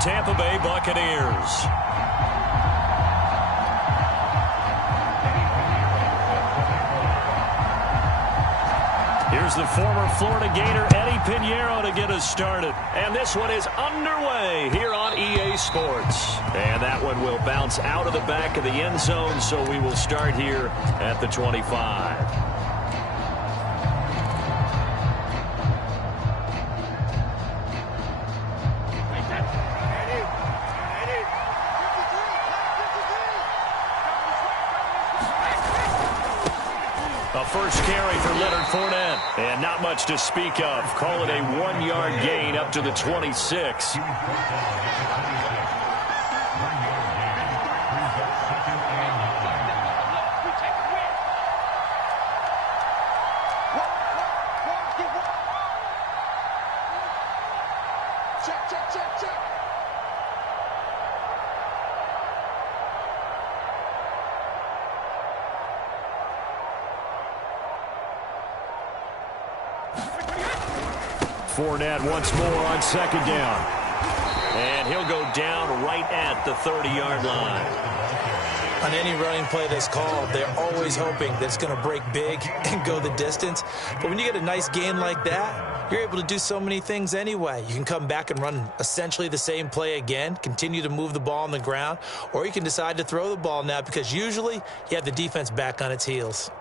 Tampa Bay Buccaneers. Here's the former Florida Gator, Eddie Pinheiro, to get us started. And this one is underway here on EA Sports. And that one will bounce out of the back of the end zone, so we will start here at the 25. First carry for Leonard Fournette. And not much to speak of. Call it a 1-yard gain up to the 26. Fournette once more on second down. And he'll go down right at the 30-yard line. On any running play that's called, they're always hoping that it's going to break big and go the distance. But when you get a nice gain like that, you're able to do so many things anyway. You can come back and run essentially the same play again, continue to move the ball on the ground, or you can decide to throw the ball now because usually you have the defense back on its heels.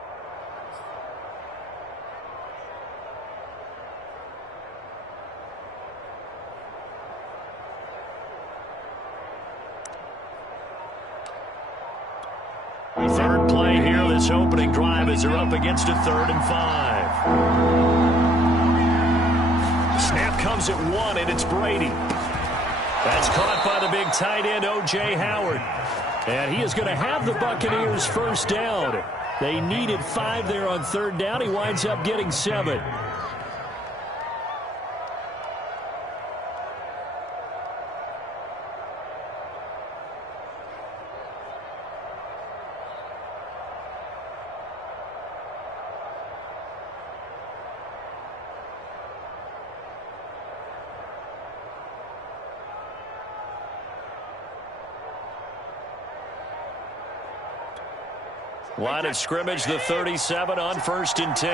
Third play here, this opening drive as they're up against a 3rd and 5. Snap comes at 1, and it's Brady. That's caught by the big tight end, O.J. Howard. And he is going to have the Buccaneers first down. They needed 5 there on 3rd down. He winds up getting 7. Line of scrimmage, the 37 on 1st and 10.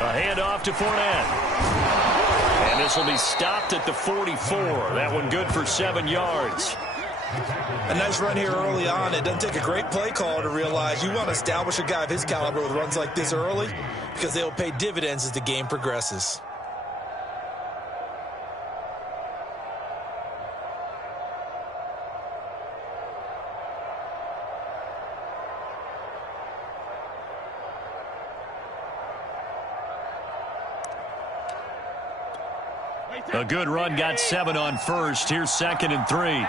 A handoff to Fournette. And this will be stopped at the 44. That one good for 7 yards. A nice run here early on. It doesn't take a great play caller to realize you want to establish a guy of his caliber with runs like this early because they'll pay dividends as the game progresses. A good run, got 7 on 1st. Here's 2nd and 3.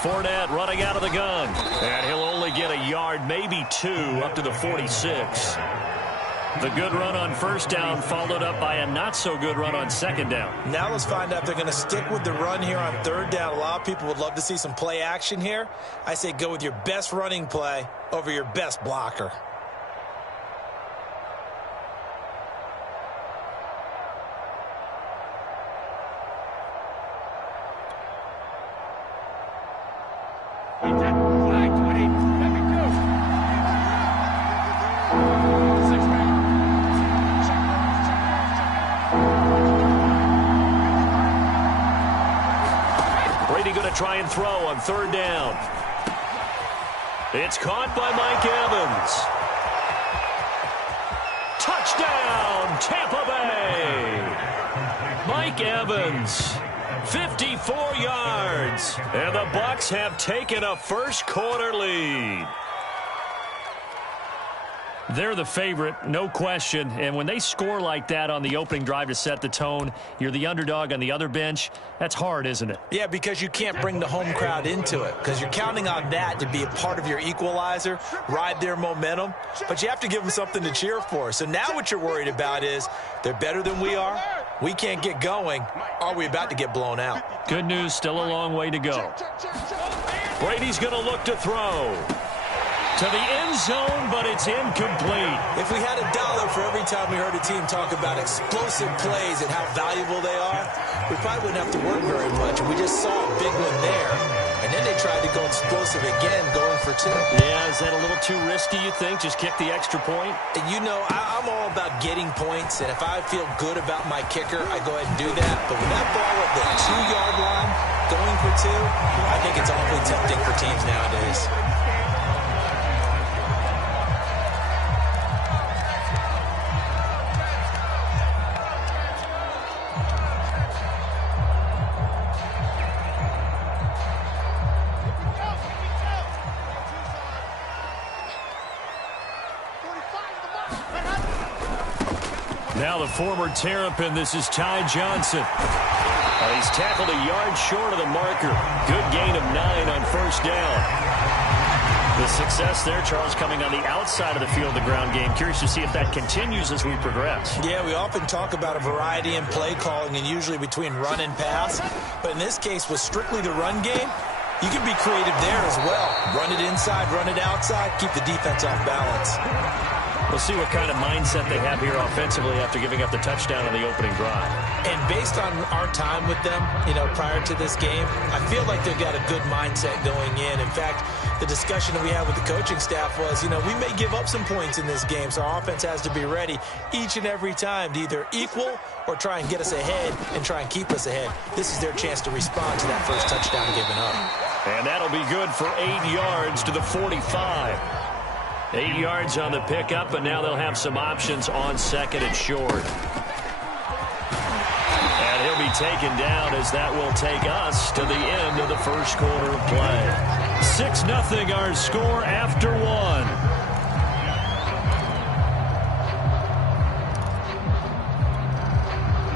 Fournette running out of the gun. And he'll only get a yard, maybe 2, up to the 46. The good run on 1st down followed up by a not-so-good run on 2nd down. Now let's find out if they're going to stick with the run here on 3rd down. A lot of people would love to see some play action here. I say go with your best running play over your best blocker. Try and throw on 3rd down. It's caught by Mike Evans. Touchdown, Tampa Bay. Mike Evans, 54 yards. And the Bucs have taken a first-quarter lead. They're the favorite, no question. And when they score like that on the opening drive to set the tone, you're the underdog on the other bench. That's hard, isn't it? Yeah, because you can't bring the home crowd into it because you're counting on that to be a part of your equalizer, ride their momentum. But you have to give them something to cheer for. So now what you're worried about is they're better than we are. We can't get going. Are we about to get blown out? Good news, still a long way to go. Brady's going to look to throw. To the end zone, but it's incomplete. If we had $1 for every time we heard a team talk about explosive plays and how valuable they are, we probably wouldn't have to work very much. And we just saw a big one there. And then they tried to go explosive again, going for 2. Yeah, is that a little too risky, you think? Just kick the extra point? And you know, I'm all about getting points. And if I feel good about my kicker, I go ahead and do that. But with that ball at the 2-yard line, going for 2, I think it's awfully tempting for teams nowadays. Now the former Terrapin, this is Ty Johnson. He's tackled a yard short of the marker. Good gain of 9 on first down. The success there, Charles, coming on the outside of the field, the ground game. Curious to see if that continues as we progress. Yeah, we often talk about a variety in play calling and usually between run and pass. But in this case, with strictly the run game, you can be creative there as well. Run it inside, run it outside, keep the defense off balance. We'll see what kind of mindset they have here offensively after giving up the touchdown on the opening drive. And based on our time with them, you know, prior to this game, I feel like they've got a good mindset going in. In fact, the discussion that we had with the coaching staff was, you know, we may give up some points in this game, so our offense has to be ready each and every time to either equal or try and get us ahead and try and keep us ahead. This is their chance to respond to that first touchdown given up. And that'll be good for 8 yards to the 45. 8 yards on the pickup, and now they'll have some options on second and short. And he'll be taken down as that will take us to the end of the first quarter of play. 6-0 our score after 1.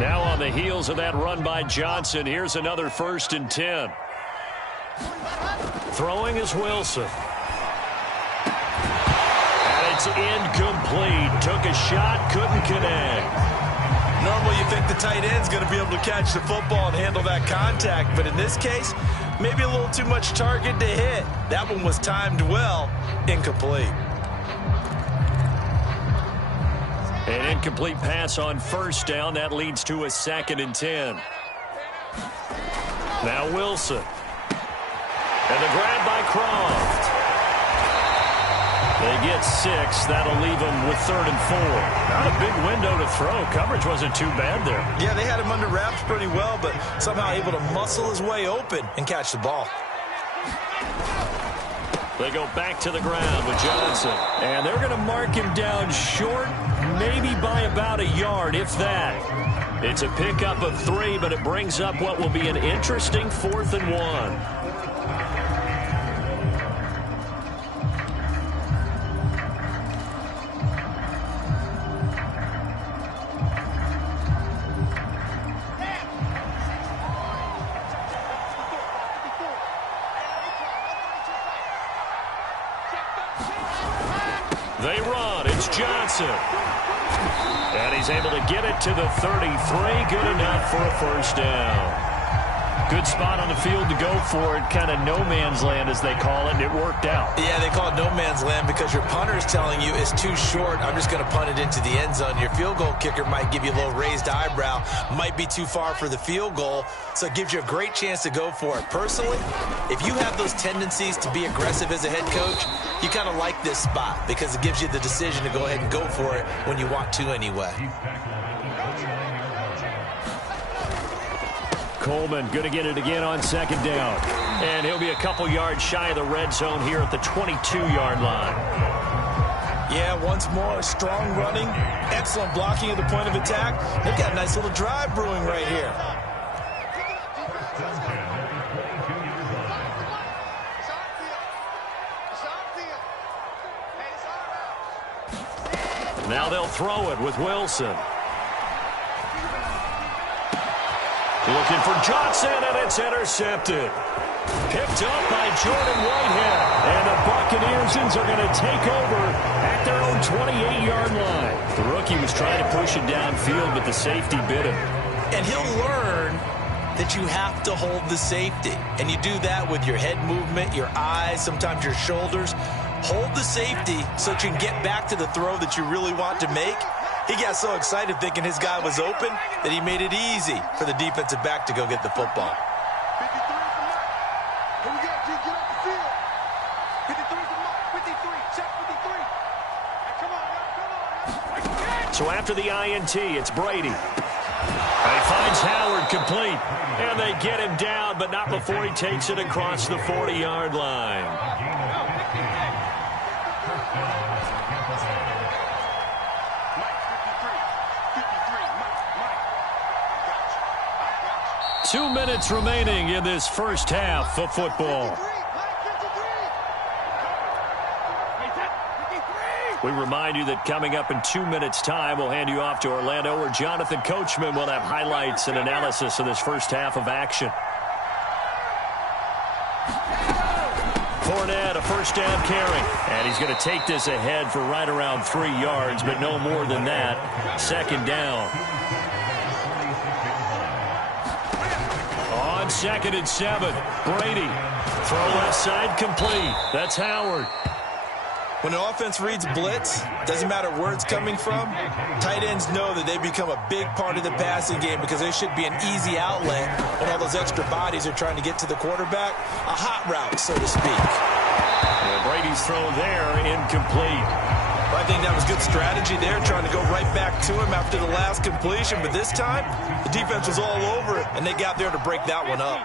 Now on the heels of that run by Johnson, here's another 1st and 10. Throwing is Wilson. It's incomplete. Took a shot, couldn't connect. Normally you think the tight end's going to be able to catch the football and handle that contact, but in this case, maybe a little too much target to hit. That one was timed well. Incomplete. An incomplete pass on first down. That leads to a 2nd and 10. Now Wilson. And the grab by Croft. They get 6. That'll leave them with 3rd and 4. Not a big window to throw. Coverage wasn't too bad there. Yeah, they had him under wraps pretty well, but somehow able to muscle his way open and catch the ball. They go back to the ground with Johnson. And they're going to mark him down short, maybe by about a yard, if that. It's a pickup of 3, but it brings up what will be an interesting 4th and 1. They run. It's Johnson. And he's able to get it to the 33. Good enough for a 1st down. Good spot on the field to go for it. Kind of no man's land, as they call it, and it worked out. Yeah, they call it no man's land because your punter is telling you it's too short. I'm just going to punt it into the end zone. Your field goal kicker might give you a little raised eyebrow. Might be too far for the field goal, so it gives you a great chance to go for it. Personally, if you have those tendencies to be aggressive as a head coach, you kind of like this spot because it gives you the decision to go ahead and go for it when you want to anyway. Coleman going to get it again on 2nd down. And he'll be a couple yards shy of the red zone here at the 22-yard line. Yeah, once more, strong running, excellent blocking at the point of attack. They've got a nice little drive brewing right here. Now they'll throw it with Wilson. Looking for Johnson, and it's intercepted. Picked up by Jordan Whitehead. And the Buccaneers are going to take over at their own 28-yard line. The rookie was trying to push it downfield, but the safety bit him. And he'll learn that you have to hold the safety. And you do that with your head movement, your eyes, sometimes your shoulders. Hold the safety so that you can get back to the throw that you really want to make. He got so excited thinking his guy was open that he made it easy for the defensive back to go get the football. 53 is the mark. Here we go, G. Get off the field. 53 is the mark. 53. Check 53. Hey, come on, now. So after the INT, it's Brady. He finds Howard complete. And they get him down, but not before he takes it across the 40-yard line. Mike, 2 minutes remaining in this first half of football. We remind you that coming up in 2 minutes' time, we'll hand you off to Orlando, where Jonathan Coachman will have highlights and analysis of this first half of action. Fournette, a first down carry. And he's going to take this ahead for right around 3 yards, but no more than that. Second down. On 2nd and 7, Brady. Throw left side complete. That's Howard. When an offense reads blitz, doesn't matter where it's coming from, tight ends know that they become a big part of the passing game because they should be an easy outlet when all those extra bodies are trying to get to the quarterback. A hot route, so to speak. And Brady's throw there, incomplete. I think that was good strategy there, trying to go right back to him after the last completion. But this time, the defense was all over it, and they got there to break that one up.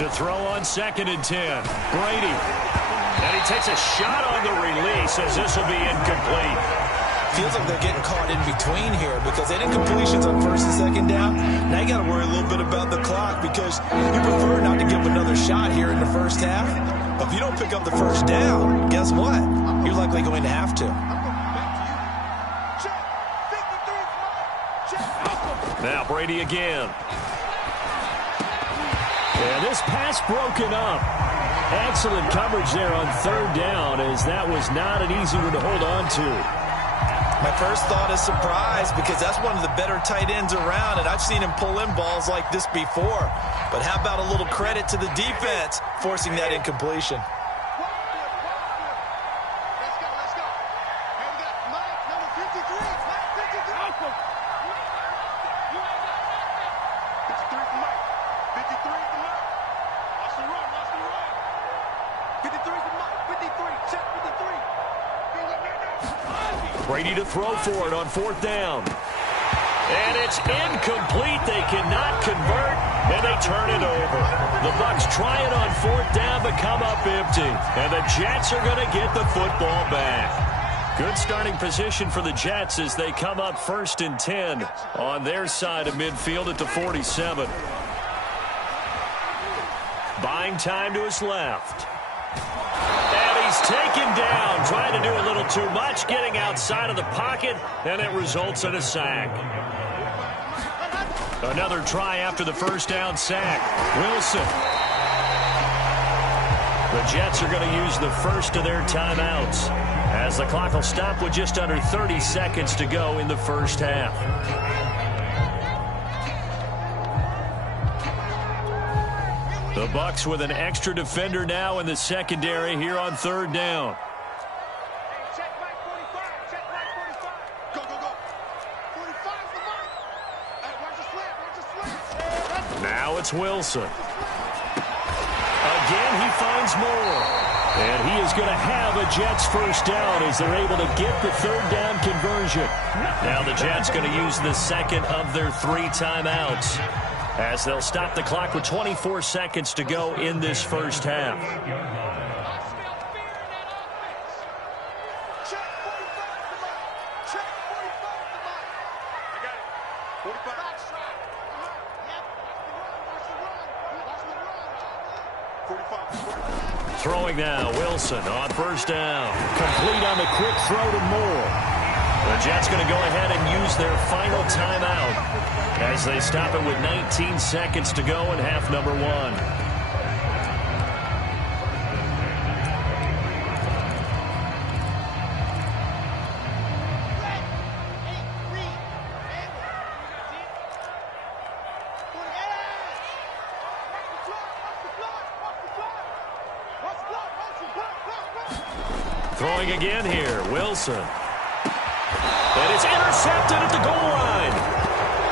To throw on 2nd and 10. Brady. And he takes a shot on the release as this will be incomplete. Feels like they're getting caught in between here because they didn't completions on 1st and 2nd down. Now you got to worry a little bit about the clock because you prefer not to give another shot here in the first half. But if you don't pick up the first down, guess what? You're likely going to have to. Now Brady again. And this pass broken up. Excellent coverage there on 3rd down, as that was not an easy one to hold on to. My first thought is surprise because that's one of the better tight ends around, and I've seen him pull in balls like this before. But how about a little credit to the defense forcing that incompletion? Brady to throw for it on 4th down. And it's incomplete. They cannot convert, and they turn it over. The Bucs try it on 4th down, but come up empty. And the Jets are going to get the football back. Good starting position for the Jets as they come up 1st and 10 on their side of midfield at the 47. Buying time to his left. He's taken down, trying to do a little too much, getting outside of the pocket, and it results in a sack. Another try after the first down sack. Wilson. The Jets are going to use the first of their timeouts, as the clock will stop with just under 30 seconds to go in the first half. The Bucs with an extra defender now in the secondary here on 3rd down. Check Mike 45. Check Mike 45. Go, go, go. 45's the mark. Hey, watch the slant. Watch the slant. Now it's Wilson. Again, he finds more. And he is going to have a Jets first down as they're able to get the 3rd down conversion. Now the Jets going to use the second of their 3 timeouts, as they'll stop the clock with 24 seconds to go in this first half. Throwing now, Wilson on 1st down. Complete on the quick throw to Moore. The Jets going to go ahead and use their final timeout as they stop it with 19 seconds to go in half number 1. Throwing again here, Wilson. And it's intercepted at the goal line.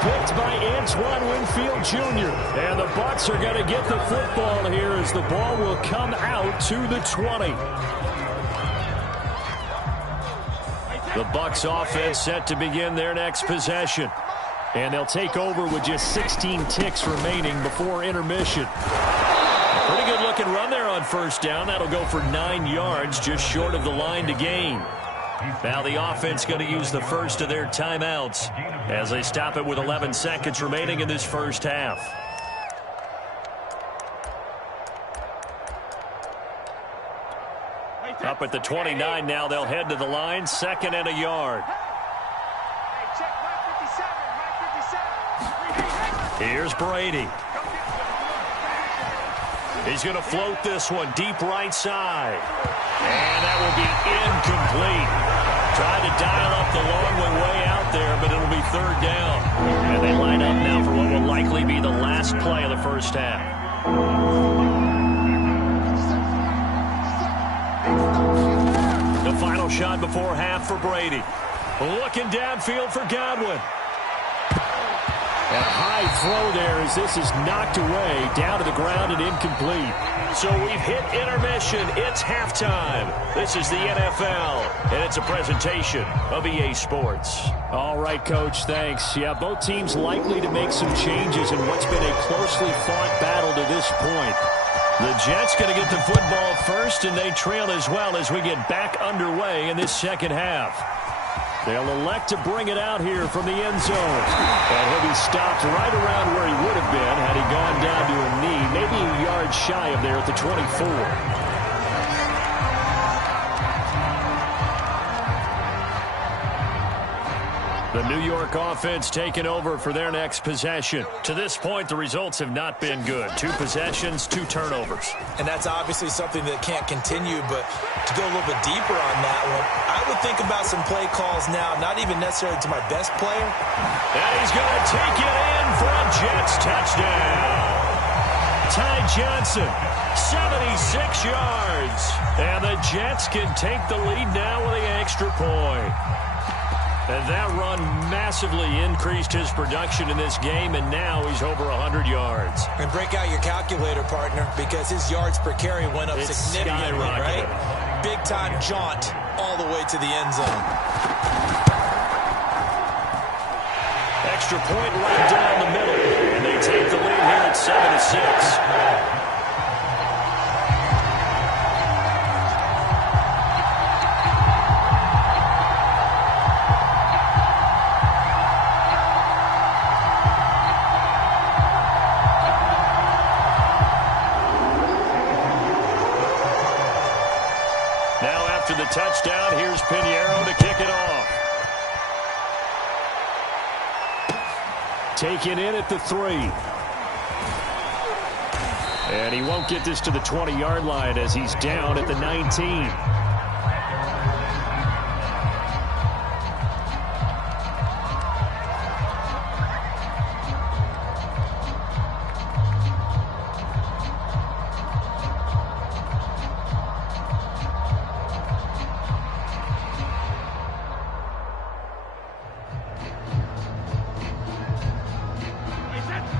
Picked by Antoine Winfield Jr. And the Bucs are going to get the football here as the ball will come out to the 20. The Bucs offense set to begin their next possession. And they'll take over with just 16 ticks remaining before intermission. Pretty good looking run there on first down. That'll go for 9 yards, just short of the line to gain. Now the offense going to use the first of their timeouts as they stop it with 11 seconds remaining in this first half. Up at the 29 now, they'll head to the line, 2nd and a yard. Here's Brady. He's going to float this one deep right side. And that will be incomplete. Tried to dial up the long one way out there, but it'll be 3rd down. And they line up now for what will likely be the last play of the first half. The final shot before half for Brady. Looking downfield for Godwin. And a high throw there as this is knocked away, down to the ground and incomplete. So we've hit intermission. It's halftime. This is the NFL, and it's a presentation of EA Sports. All right, Coach, thanks. Yeah, both teams likely to make some changes in what's been a closely fought battle to this point. The Jets going to get the football first, and they trail as well as we get back underway in this second half. They'll elect to bring it out here from the end zone. And he'll be stopped right around where he would have been had he gone down to a knee, maybe a yard shy of there at the 24. The New York offense taking over for their next possession. To this point, the results have not been good. 2 possessions, 2 turnovers. And that's obviously something that can't continue, but to go a little bit deeper on that one, I would think about some play calls now, not even necessarily to my best player. And he's going to take it in for a Jets touchdown. Ty Johnson, 76 yards. And the Jets can take the lead now with the extra point. And that run massively increased his production in this game, and now he's over 100 yards. And break out your calculator, partner, because his yards per carry went up significantly, right? Big-time jaunt all the way to the end zone. Extra point right down the middle, and they take the lead here at 7-6. The touchdown, here's Pinheiro to kick it off. Taken in at the 3. And he won't get this to the 20-yard line as he's down at the 19.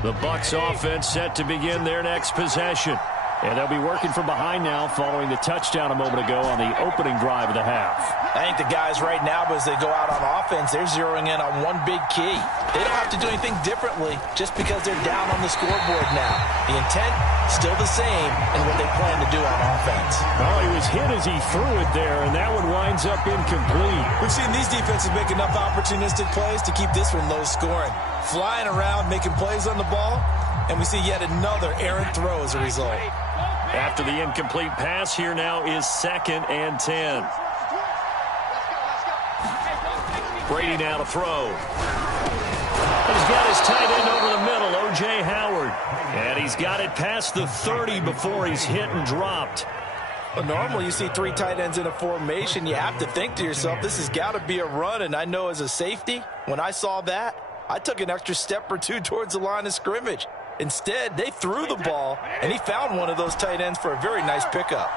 The Bucs offense set to begin their next possession. And they'll be working from behind now following the touchdown a moment ago on the opening drive of the half. I think the guys right now, as they go out on offense, they're zeroing in on one big key. They don't have to do anything differently just because they're down on the scoreboard now. The intent, still the same, and what they plan to do on offense. Well, he was hit as he threw it there, and that one winds up incomplete. We've seen these defenses make enough opportunistic plays to keep this one low scoring. Flying around, making plays on the ball, and we see yet another errant throw as a result. After the incomplete pass, here now is 2nd and 10. Brady now to throw. He's got his tight end over the middle, O.J. Howard. And he's got it past the 30 before he's hit and dropped. Well, normally you see 3 tight ends in a formation. You have to think to yourself, this has got to be a run. And I know as a safety, when I saw that, I took an extra step or 2 towards the line of scrimmage. Instead, they threw the ball, and he found one of those tight ends for a very nice pickup.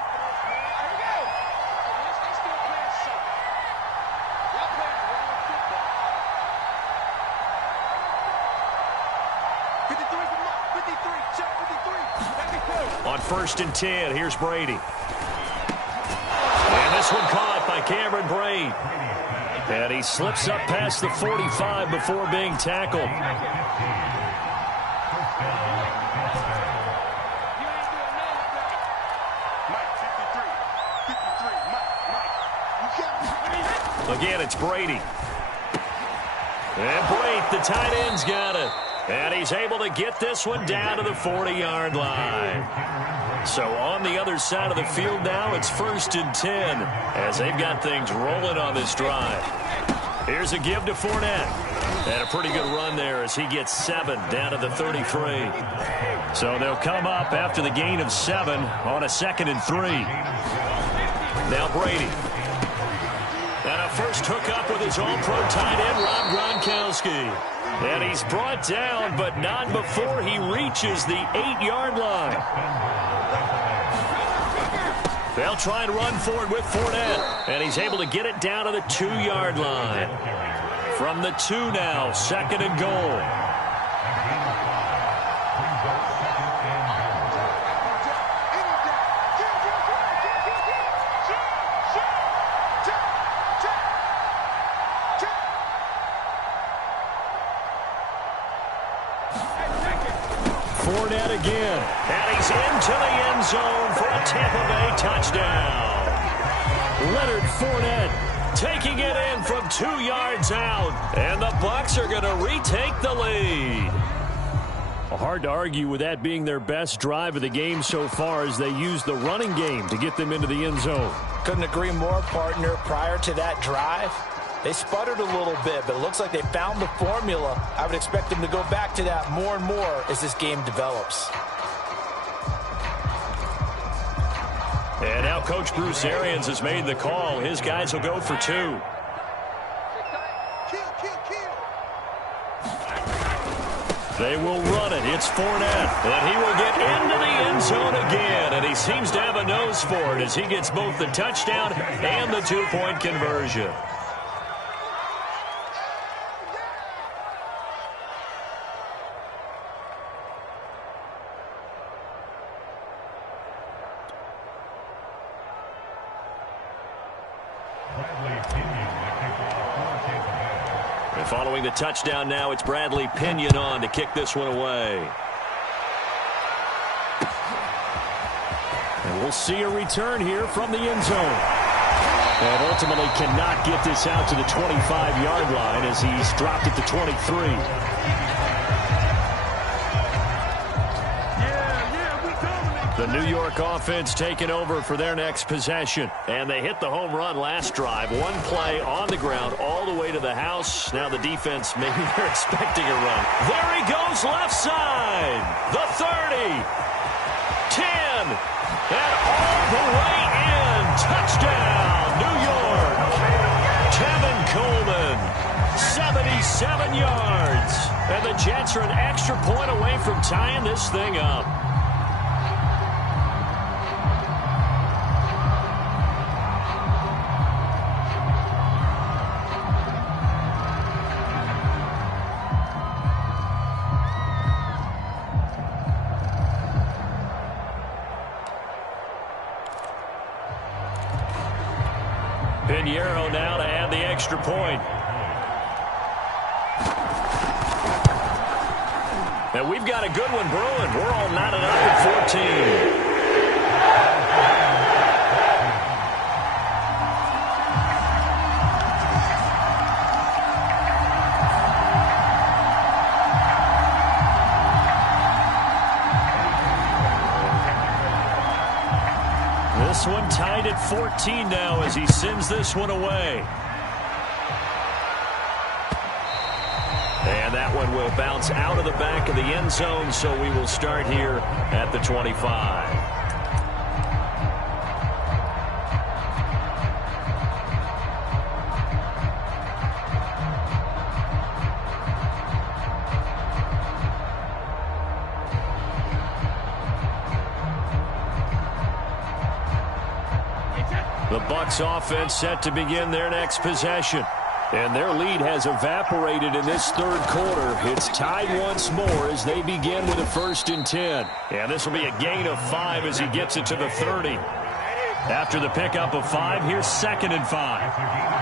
On 1st and 10, here's Brady. And this one caught by Cameron Brate. And he slips up past the 45 before being tackled. Again, it's Brady. And Brate, the tight end's got it. And he's able to get this one down to the 40-yard line. So on the other side of the field now, it's 1st and 10 as they've got things rolling on this drive. Here's a give to Fournette. And a pretty good run there as he gets 7 down to the 33. So they'll come up after the gain of 7 on a 2nd and 3. Now Brady. And a first hookup with his all-pro tight end, Rob Gronkowski. And he's brought down, but not before he reaches the 8-yard line. They'll try and run for it with Fournette. And he's able to get it down to the 2-yard line. From the 2 now, 2nd and goal. Fournette again, and he's into the end zone for a Tampa Bay touchdown. Leonard Fournette taking it in from 2 yards out, and the Bucs are going to retake the lead. Hard to argue with that being their best drive of the game so far as they use the running game to get them into the end zone. Couldn't agree more, partner. Prior to that drive, they sputtered a little bit, but it looks like they found the formula. I would expect them to go back to that more and more as this game develops. And now Coach Bruce Arians has made the call. His guys will go for 2. They will run it. It's Fournette. And he will get into the end zone again. And he seems to have a nose for it as he gets both the touchdown and the 2-point conversion. And following the touchdown now, it's Bradley Pinion on to kick this one away. And we'll see a return here from the end zone. And ultimately cannot get this out to the 25-yard line as he's dropped at the 23. The New York offense taking over for their next possession. And they hit the home run last drive. One play on the ground all the way to the house. Now the defense, maybe they're expecting a run. There he goes left side. The 30. 10. And all the way in. Touchdown, New York. Kevin Coleman. 77 yards. And the Jets are an extra point away from tying this thing up. Pinheiro now to add the extra point. And we've got a good one brewing. We're all knotted up at 14. This one tied at 14 now as he sends this one away. And that one will bounce out of the back of the end zone, so we will start here at the 25. The Bucs offense set to begin their next possession. And their lead has evaporated in this third quarter. It's tied once more as they begin with a 1st and 10. And this will be a gain of 5 as he gets it to the 30. After the pickup of 5, here's 2nd and 5.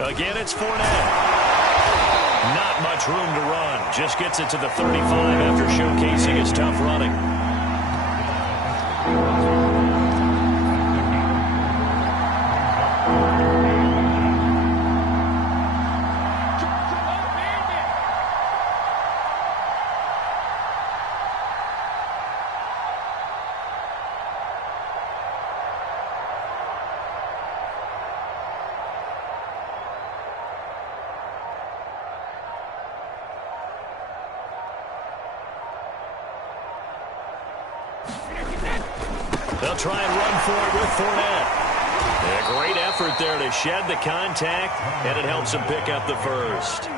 Again, it's Fournette. Not much room to run. Just gets it to the 35 after showcasing his tough running. They'll try and run for it with Fournette. A great effort there to shed the contact, and it helps him pick up the first.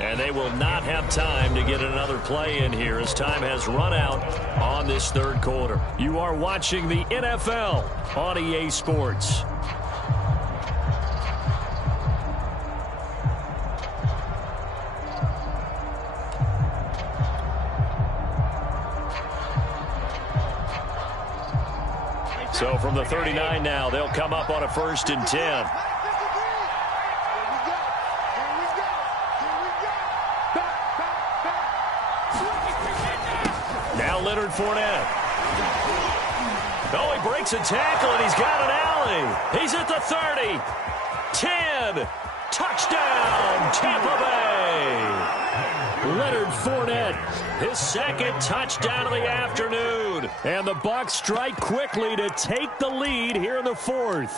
And they will not have time to get another play in here as time has run out on this third quarter. You are watching the NFL on EA Sports. So from the 39 now, they'll come up on a 1st and 10. Now Leonard Fournette. Oh, he breaks a tackle, and he's got an alley. He's at the 30. 10. Touchdown, Tampa Bay. Leonard Fournette, his 2nd touchdown of the afternoon. And the Bucs strike quickly to take the lead here in the 4th.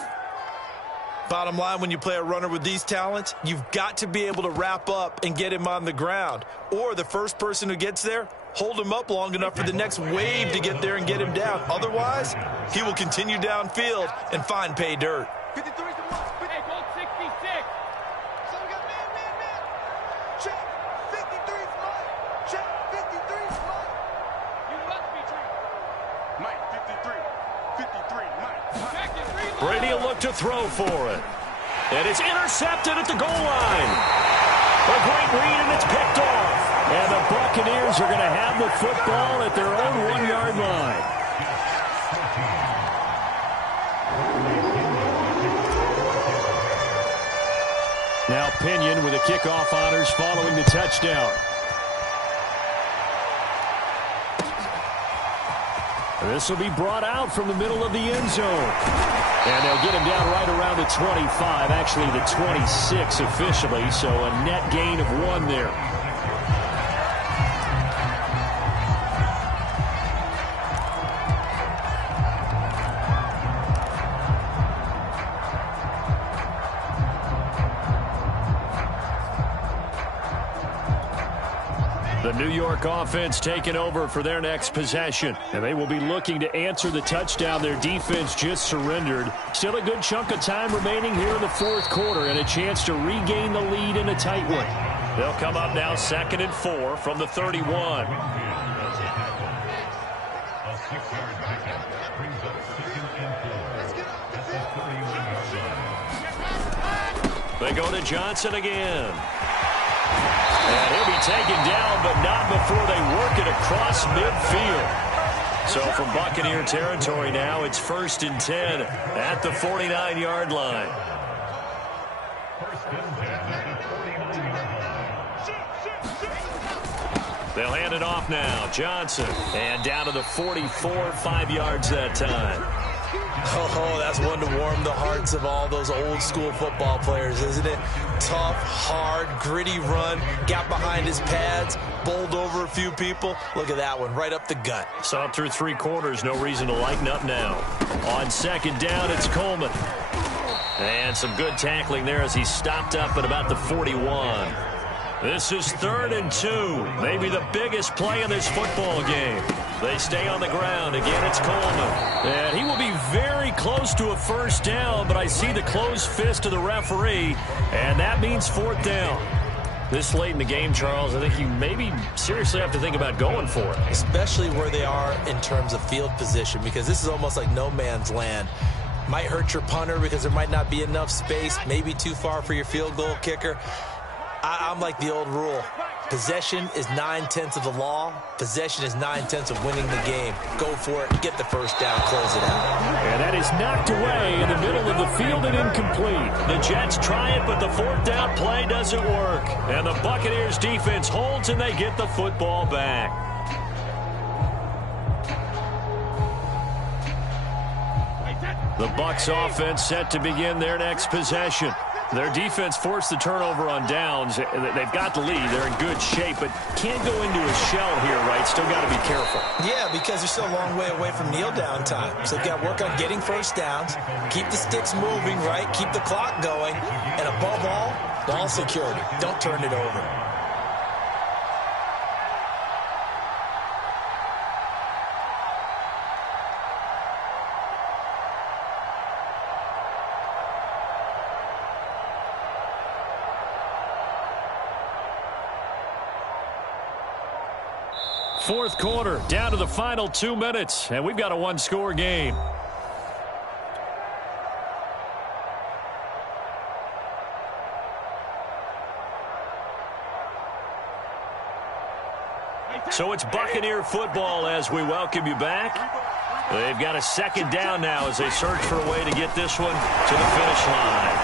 Bottom line, when you play a runner with these talents, you've got to be able to wrap up and get him on the ground. Or the first person who gets there, hold him up long enough for the next wave to get there and get him down. Otherwise, he will continue downfield and find pay dirt. 53's the mark. Hey, hold 66. So we got man. Check. 53's Mike. Check. 53's Mike. You must be true. Mike, 53. 53, Mike. Brady will look to throw for it. And it's intercepted at the goal line. A great read, and it's picked off. And the Buccaneers are going to have the football at their own 1-yard line. Now Pinion with the kickoff honors following the touchdown. This will be brought out from the middle of the end zone. And they'll get him down right around the 25, actually the 26 officially, so a net gain of 1 there. The New York offense taking over for their next possession. And they will be looking to answer the touchdown their defense just surrendered. Still a good chunk of time remaining here in the 4th quarter and a chance to regain the lead in a tight one. They'll come up now 2nd and 4 from the 31. They go to Johnson again. And he'll be taken down, but not before they work it across midfield. So from Buccaneer territory now, it's 1st and 10 at the 49-yard line. They'll hand it off now. Johnson. And down to the 44, 5 yards that time. Oh, that's one to warm the hearts of all those old school football players, isn't it? Tough, hard, gritty run, got behind his pads, bowled over a few people. Look at that one, right up the gut. Saw it through 3 quarters, no reason to lighten up now. On second down, it's Coleman. And some good tackling there as he stopped up at about the 41. This is 3rd and 2. Maybe the biggest play in this football game. They stay on the ground. Again, it's Coleman. And he will be very close to a first down, but I see the closed fist of the referee, and that means 4th down. This late in the game, Charles, I think you maybe seriously have to think about going for it. Especially where they are in terms of field position, because this is almost like no man's land. Might hurt your punter because there might not be enough space, maybe too far for your field goal kicker. I'm like the old rule. Possession is 9/10 of the law. Possession is 9/10 of winning the game. Go for it. Get the first down. Close it out. And that is knocked away in the middle of the field and incomplete. The Jets try it, but the 4th down play doesn't work. And the Buccaneers defense holds, and they get the football back. The Bucs offense set to begin their next possession. Their defense forced the turnover on downs. They've got the lead. They're in good shape, but can't go into a shell here, right? Still got to be careful. Yeah, because they're still a long way away from kneel down time. So they've got to work on getting first downs, keep the sticks moving, right? Keep the clock going, and above all, ball security. Don't turn it over. Fourth quarter, down to the final 2 minutes, and we've got a 1-score game. So it's Buccaneer football as we welcome you back. They've got a 2nd down now as they search for a way to get this one to the finish line.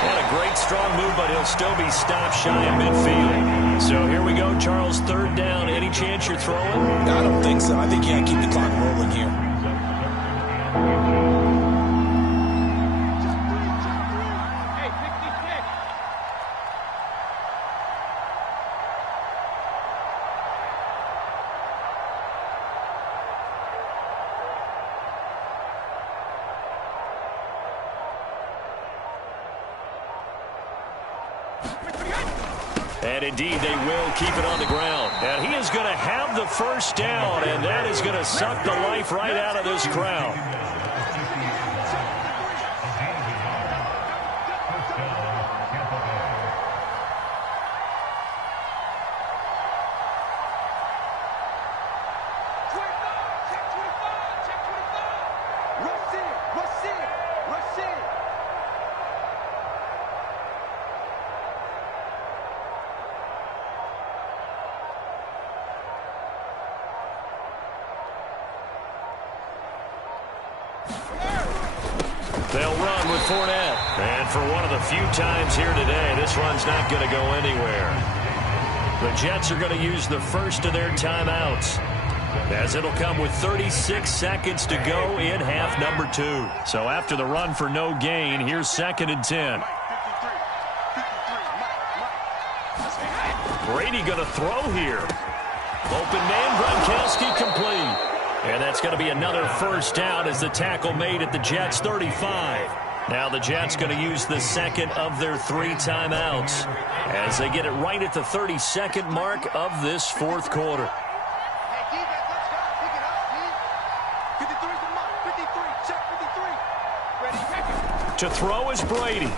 And a great strong move, but he'll still be stopped shy of midfield. So here we go, Charles, 3rd down. Any chance you're throwing? I don't think so. I think you got to keep the clock rolling here. And indeed, they will keep it on the ground. And he is going to have the first down, and that is going to suck the life right out of this crowd. They'll run with Fournette. And for one of the few times here today, this run's not going to go anywhere. The Jets are going to use the first of their timeouts, as it'll come with 36 seconds to go in half number 2. So after the run for no gain, here's 2nd and 10. Brady going to throw here. Open man, Gronkowski complete. And that's going to be another first down as the tackle made at the Jets' 35. Now the Jets going to use the 2nd of their 3 timeouts as they get it right at the 32nd mark of this 4th quarter. To throw is Brady.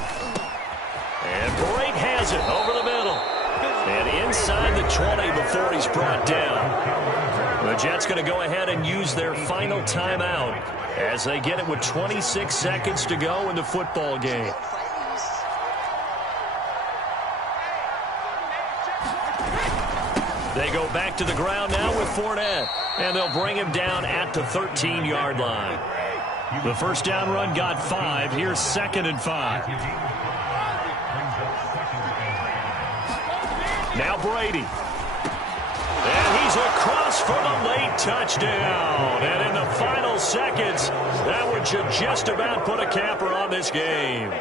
And Brady has it over the middle. And inside the 20 before he's brought down. The Jets going to go ahead and use their final timeout as they get it with 26 seconds to go in the football game. They go back to the ground now with Fournette, and they'll bring him down at the 13-yard line. The first down run got 5. Here's 2nd and 5. Now Brady. And he's across for the late touchdown. And in the final seconds, that one should just about put a capper on this game.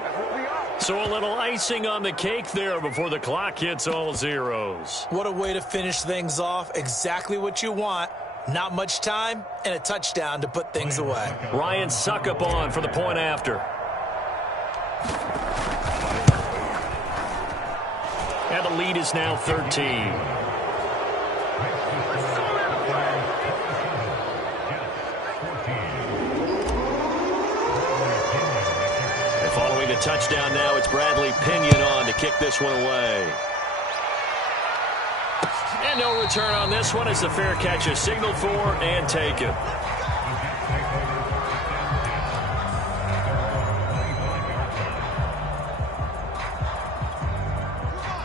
So a little icing on the cake there before the clock hits all zeros. What a way to finish things off. Exactly what you want. Not much time and a touchdown to put things away. Ryan Suckup on for the point after. And the lead is now 13. And following the touchdown now, it's Bradley Pinion on to kick this one away. And no return on this one as the fair catch is signaled for and taken.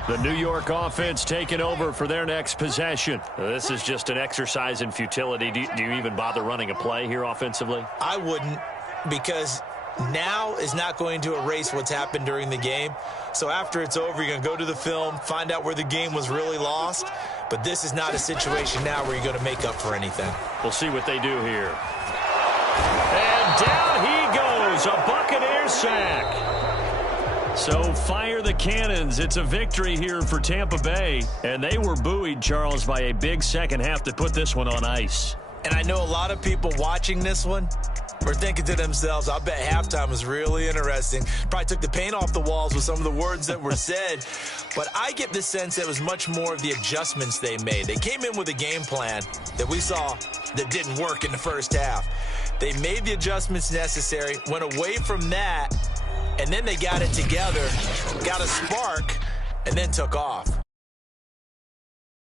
The New York offense taking over for their next possession. This is just an exercise in futility. Do you even bother running a play here offensively? I wouldn't, because now is not going to erase what's happened during the game. So after it's over, you're going to go to the film, find out where the game was really lost. But this is not a situation now where you're going to make up for anything. We'll see what they do here. And down he goes, a Buccaneer sack. So fire the cannons. It's a victory here for Tampa Bay. And they were buoyed, Charles, by a big second half to put this one on ice. And I know a lot of people watching this one were thinking to themselves, I bet halftime was really interesting. Probably took the paint off the walls with some of the words that were said. But I get the sense that it was much more of the adjustments they made. They came in with a game plan that we saw that didn't work in the first half. They made the adjustments necessary, went away from that, and then they got it together, got a spark, and then took off.